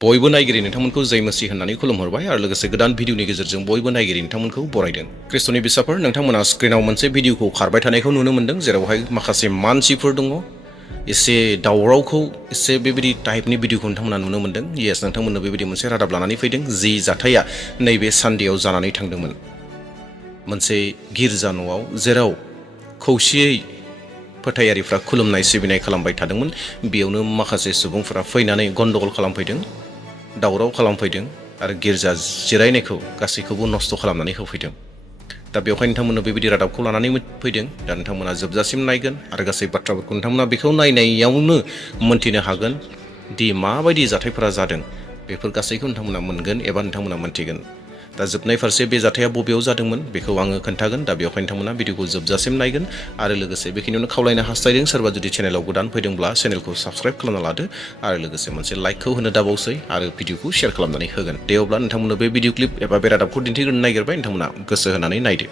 बयबो नायगिरि नोंथांमोनखौ जय मसीह होननानै खुलुमहरबाय आरो लोगोसे गोदान भिडिअनि गेजेरजों बयबो नायगिरि नोंथांमोनखौ बरायदों। ख्रिस्ट'नि बिसाफोर नोंथांमोना स्क्रिनाव मोनसे भिडिअखौ खारबाय थानायखौ नुनो मोनदों, जेरावहाय माखासे मानसिफोर दङ, एसे दावरावखौ एसे बेबायदि टाइपनि भिडिअखौ नोंथांमोना नुनो मोनदों। येस, नोंथांमोननो बेबायदि मोनसे रादाब लानानै फैदों जि जाथाया नैबे सानडेआव जानानै थांदोंमोन। मोनसे गिर्जा न'आव जेराव खौसेयै फोथायारिफ्रा खुलुमनाय सिबिनाय खालामबाय थादोंमोन, बेयावनो माखासे सुबुंफोरा फैनानै गन्डगल खालामफैदों, दावराव खालामफैदों आरो गिर्जा जिरायनायखौ गासैखौबो नस्थ' खालामनानै होफैदों। दा बेवहाय नोंथांमोननो बेबायदि रादाबखौ लानानै फैदों। दा नोंथांमोना जोबजासिम नायगोन आरो गासै बाथ्राफोरखौ नोंथांमोना बेखौ नायनायावनो मोन्थिनो हागोन दि माबायदि जाथायफोरा जादों। बेफोर गासैखौ नोंथांमोना मोनगोन एबा नोंथांमोना मोन्थिगोन। दा जोबनाय फारसे बे जाथाया बबेयाव जादोंमोन बेखौ आङो खोन्थागोन। दा बेवहाय नोंथांमोना भिडिअखौ जोबजासिम नायगोन आरो लोगोसे बेखिनियावनो खावलायनो हास्थायदों, सोरबा जुदि चेनेलाव गोदान फैदोंब्ला चेनेलखौ साबस्क्राइब खालामना लादो आरो लोगोसे मोनसे लाइकखौ होनो दाबावसै आरो भिडिअखौ शेयार खालामनानै होगोन। दे अब्ला नोंथांमोननो बे भिडिअ क्लिप एबा बे रादाबखौ दिन्थिग्रोनो नागिरबाय, नोंथांमोना गोसो होनानै नायदो।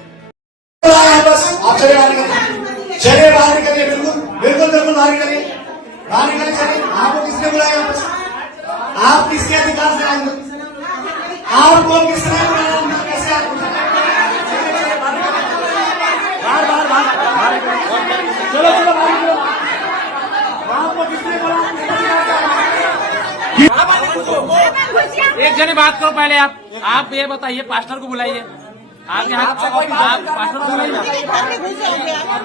एक जने बात करो पहले। आप ये बताइए, पास्टर को बुलाइए। आप यहाँ पास्टर को बुलाइए।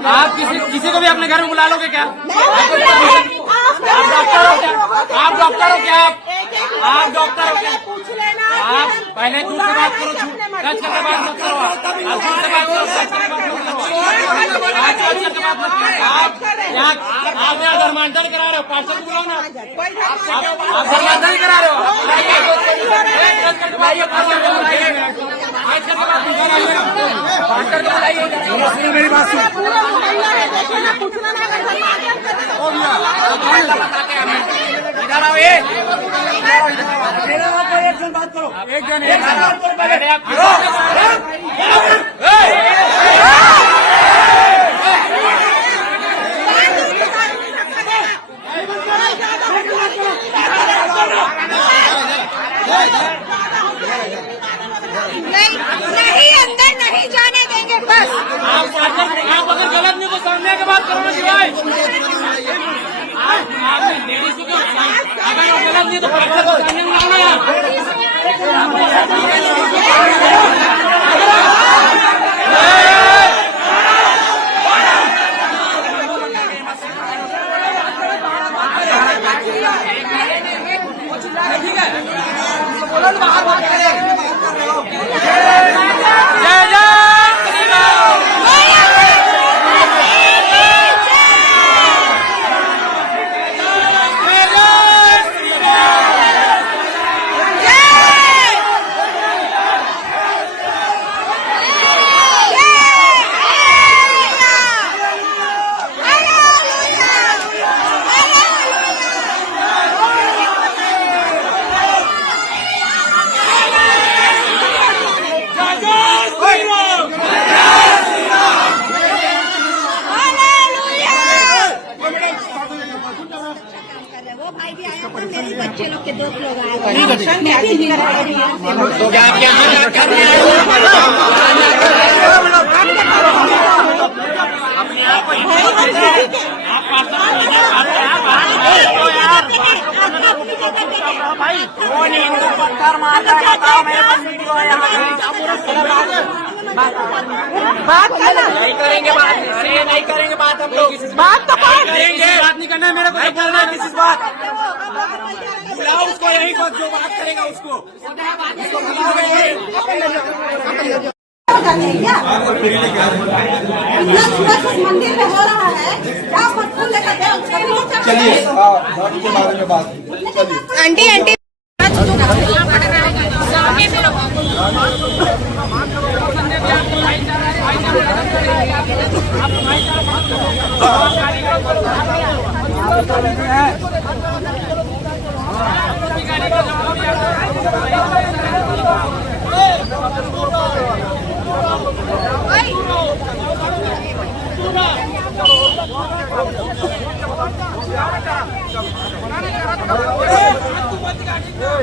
आप किसी को भी अपने घर में बुला लोगे क्या? आप डॉक्टर हो क्या? आप डॉक्टर हो क्या? आप डॉक्टर हो क्या? आप पहले दूर से बात करो, टच करके बात मत करो। आप दूर से बात करो, आप यहाँ धर्मांतरण करा रहे हो। पास्टर को बुलाओ ना, आप धर्मांतरण करा रहे हो। मेरी बात सुन, इधर आओ। एक जन बात करो, एक जन नहीं, अंदर नहीं जाने देंगे। बस आप अगर गलत नहीं तो सामने के बात करो ना भाई। आप लेडीज को अगर गलत नहीं तो सामने में आओ ना। मेरे बच्चे लोग के दोस्त लोग आए हैं। बात करना नहीं करेंगे, बात नहीं करेंगे, बात हम लोग बात तो करेंगे, बात नहीं करना है। मेरे को बोलना है किसी बात। बुलाओ उसको, यही बात जो बात करेगा उसको। मंदिर में हो रहा है, चलिए बारे में बात। आंटी आंटी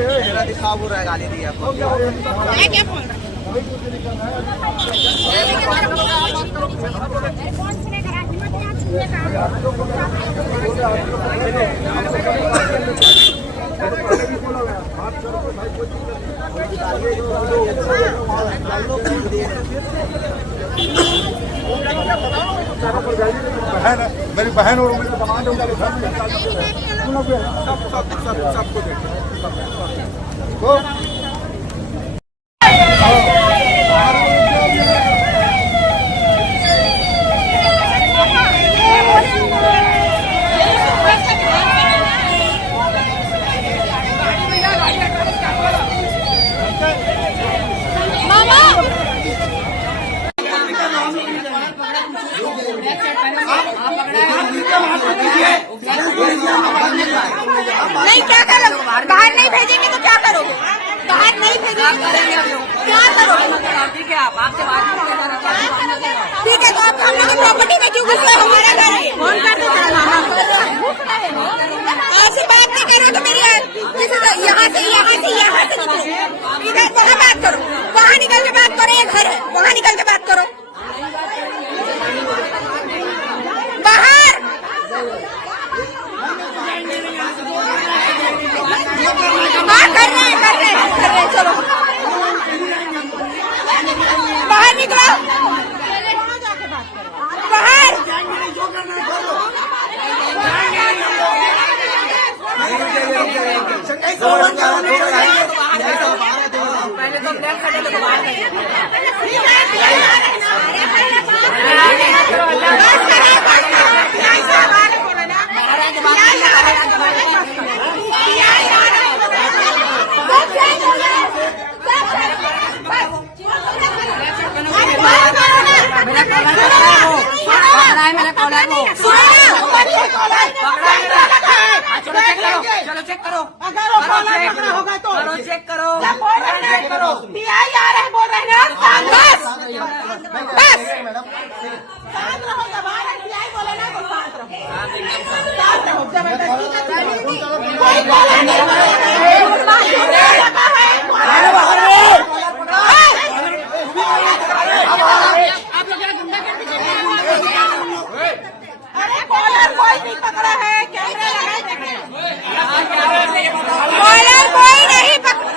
मेरा दिखा वो रहा गाली दी आपको मैं क्या बोल रहा मेरी बहन और मेरे दामाद सबको नहीं क्या करोगे? बाहर नहीं भेजेंगे तो क्या करोगे? बाहर नहीं भेजेंगे क्या करोगे? ठीक है, आप आपसे बात ठीक है तो आप हमारी प्रॉपर्टी में क्यों घुस रहे हो? हमारा घर है। फोन कर दो आपसे बात नहीं करो तो मेरी किसी से यहाँ से निकलो। इधर वहाँ बात करो, वहाँ निकल के बात करो। ये घर है, वहाँ निकल के बात करो। बाहर हाँ कर रहे हैं चलो बाहर निकलो बाहर पहले तो ब्लैक खड़े तो बाहर नहीं चलो चेक करो होगा तो चेक करो पीआई आ रहे बोल रहे हैं बस शांत रहो दबाए पीआई बोले ना तो शांत रहो जबरदस्ती कोई बोले नहीं अरे कॉलर कोई नहीं पकड़ा है कैमरे लगाए देखे कॉलर कोई नहीं पकड़ा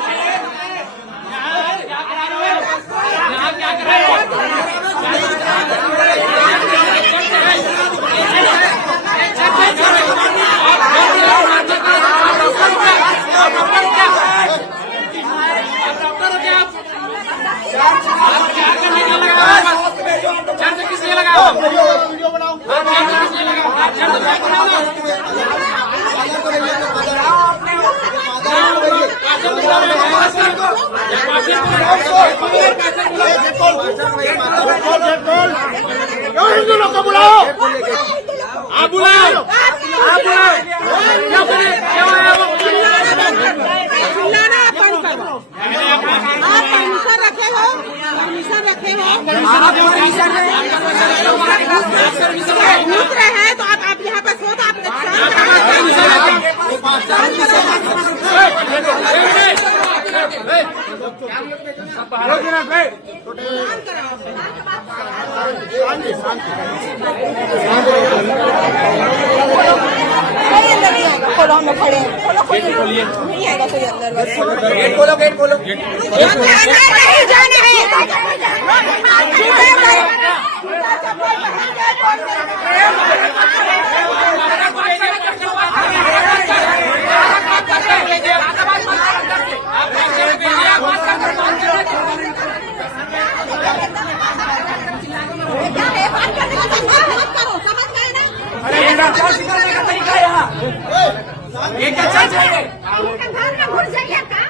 हिंदू लोग को बुलाओ आप बुलाओ आप परमिशन रखे हो घूस रहे हैं तो आप यहाँ पर सो तो आप खोलो हम लोग खड़े हैं खोलिए नहीं आएगा कोई अंदर गेट खोलो नहीं जाने हैं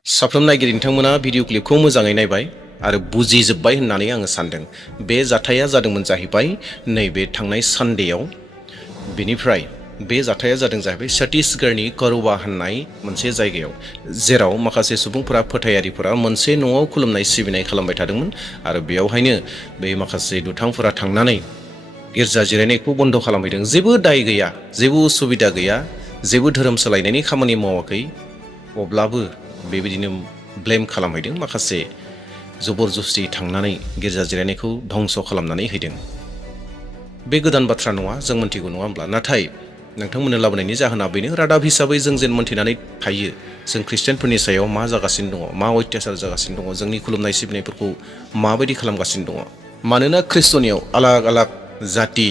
साफ्रोम नायगिरि नोंथांमोना भिडिअ क्लिपखौ मोजाङै नायबाय आरो बुजिजोब्बाय होननानै आङो सानदों। बे जाथाया जादोंमोन जाहैबाय नैबे थांनाय सानडेयाव। बेनिफ्राय बे जाथाया जादों जाहैबाय छत्तीसगढ़नि करवा होननाय मोनसे जायगायाव, जेराव माखासे सुबुंफोरा फोथायारिफोरा मोनसे न'आव खुलुमनाय सिबिनाय खालामबाय थादोंमोन आरो बेयावहायनो बे माखासे दुथांफोरा थांनानै गिर्जा जिरायनायखौ बन्द खालामहैदों। जेबो दाय गैया, जेबो उसुबिदा गैया, जेबो धोरोम सोलायनायनि खामानि मावाखै। अब्लाबो बेबायदिनो ब्लेम खालामहैदों माखासे जबरजस्ति थांनानै गिर्जा जिरायनायखौ धंस खालामनानै हैदों बे गोदान बाथ्रा नङा जों मोनथिगौ नङा होमब्ला नाथाय नोंथांमोननो लाबोनायनि जाहोना बेनो रादाब हिसाबै जों जेन मोनथिनानै थायो जों ख्रिस्टियानफोरनि सायाव मा जागासिनो दङ मा अत्याचार जागासिनो दङ जोंनि खुलुमनाय सिबिनायफोरखौ माबायदि खालामगासिनो दङ मानोना ख्रिस्टनियाव आलाग आलाग जाति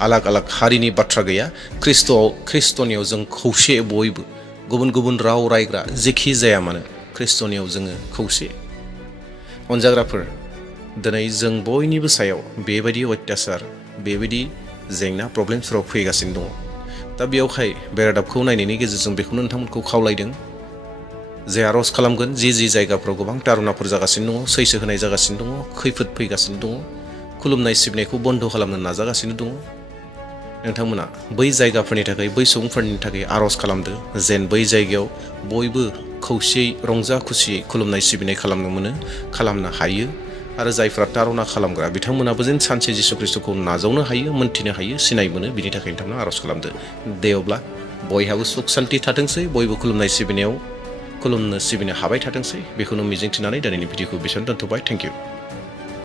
आलाग आलाग हारिनि बाथ्रा गैया ख्रिस्टनियाव जों खौसे बयबो गुबुन गुबुन राव रायग्रा जेखि जाया मानो ख्रिस्टनियाव जोङो खौसे अनजाग्राफोर दिनै जों बयनिबो सायाव बेबायदि अत्याचार बेबायदि जेंना प्रब्लेमसफोराव फैगासिनो दङ दा बेयावहाय बे रादाबखौ नायनायनि गेजेरजों बेखौनो नोंथांमोनखौ खावलायदों जे आर'ज खालामगोन जि जायगाफ्राव गोबां तारुनाफोर जागासिनो दङ सैसो होनाय जागासिनो दङ खैफोद फैगासिनो दङ खुलुमनाय सिबिनायखौ बन्द खालामनो नाजागासिनो दङ नोंथांमोना बै जायगाफोरनि थाखाय बै सुबुंफोरनि थाखाय आर'ज खालामदो जेन बै जायगायाव बयबो खौसेयै रंजा खुसियै खुलुमनाय सिबिनाय खालामनो हायो आरो जायफ्रा तारुना खालामग्रा बिथांमोनाबो जेन सानसे जिसु ख्रिस्टखौ नाजावनो हायो मोनथिनो हायो सिनाय मोनो बिनि थाखाय नोंथांमोना आर'ज खालामदो दे अब्ला बयहाबो सुख सान्ति थाथोंसै बयबो खुलुमनाय सिबिनायाव खुलुमनो सिबिनो हाबाय थाथोंसै बेखौनो मिजिंथिनानै दिनैनि भिडिअखौ बेसेबां दोनथ'बाय थेंक इउ